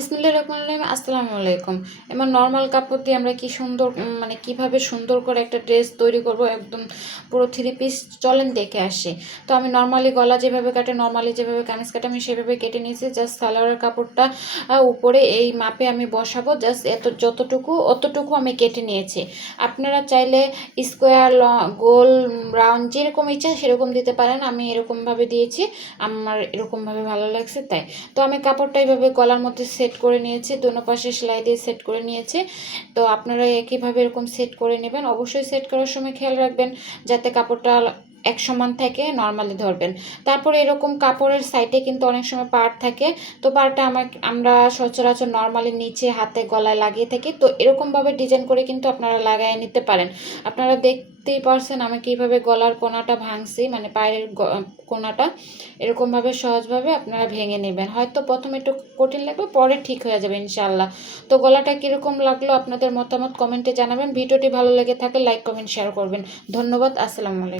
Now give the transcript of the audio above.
বিসমিল্লাহির রহমানির রহিম। আসসালামু আলাইকুম। এমন নর্মাল কাপড় দিয়ে আমরা কি সুন্দর মানে কিভাবে সুন্দর করে একটা ড্রেস তৈরি করব, একদম পুরো থ্রি পিস, চলেন দেখে আসি। তো আমি নর্মালি গলা যেভাবে কাটে, নর্মালি যেভাবে কামিজ কাটে আমি সেভাবে কেটে নিয়েছি। জাস্ট সালোয়ারের কাপড়টা উপরে এই মাপে আমি বসাবো, জাস্ট যতটুকু অতটুকু আমি কেটে নিয়েছি। আপনারা চাইলে স্কোয়ার, গোল, রাউন্ড যেরকম ইচ্ছা সেরকম দিতে পারেন। আমি এরকমভাবে দিয়েছি, আমার এরকমভাবে ভালো লাগছে তাই। তো আমি কাপড়টা এইভাবে গলার মধ্যে সেট করে নিয়েছি, দোনো পাশে সেলাই দিয়ে সেট করে নিয়েছি। তো আপনারা একইভাবে এরকম সেট করে নেবেন। অবশ্যই সেট করার সময় খেয়াল রাখবেন যাতে কাপড়টা এক সমান থাকে, নর্মালি ধরবেন। তারপরে এরকম কাপড়ের সাইডে কিন্তু অনেক সময় পাড় থাকে, তো পাড়টা আমরা সচরাচর নর্মালি নিচে হাতে গলায় লাগিয়ে থাকি। তো এরকমভাবে ডিজাইন করে কিন্তু আপনারা লাগাই নিতে পারেন। আপনারা দেখতেই পারছেন আমি কীভাবে গলার কোনাটা ভাঙছি, মানে পায়ের কোনাটা এরকমভাবে সহজভাবে আপনারা ভেঙে নেবেন। হয়তো প্রথমে একটু কঠিন লাগবে, পরে ঠিক হয়ে যাবে ইনশাআল্লাহ। তো গলাটা কীরকম লাগলো আপনাদের মতামত কমেন্টে জানাবেন। ভিডিওটি ভালো লেগে থাকলে লাইক, কমেন্ট, শেয়ার করবেন। ধন্যবাদ। আসসালামু আলাইকুম।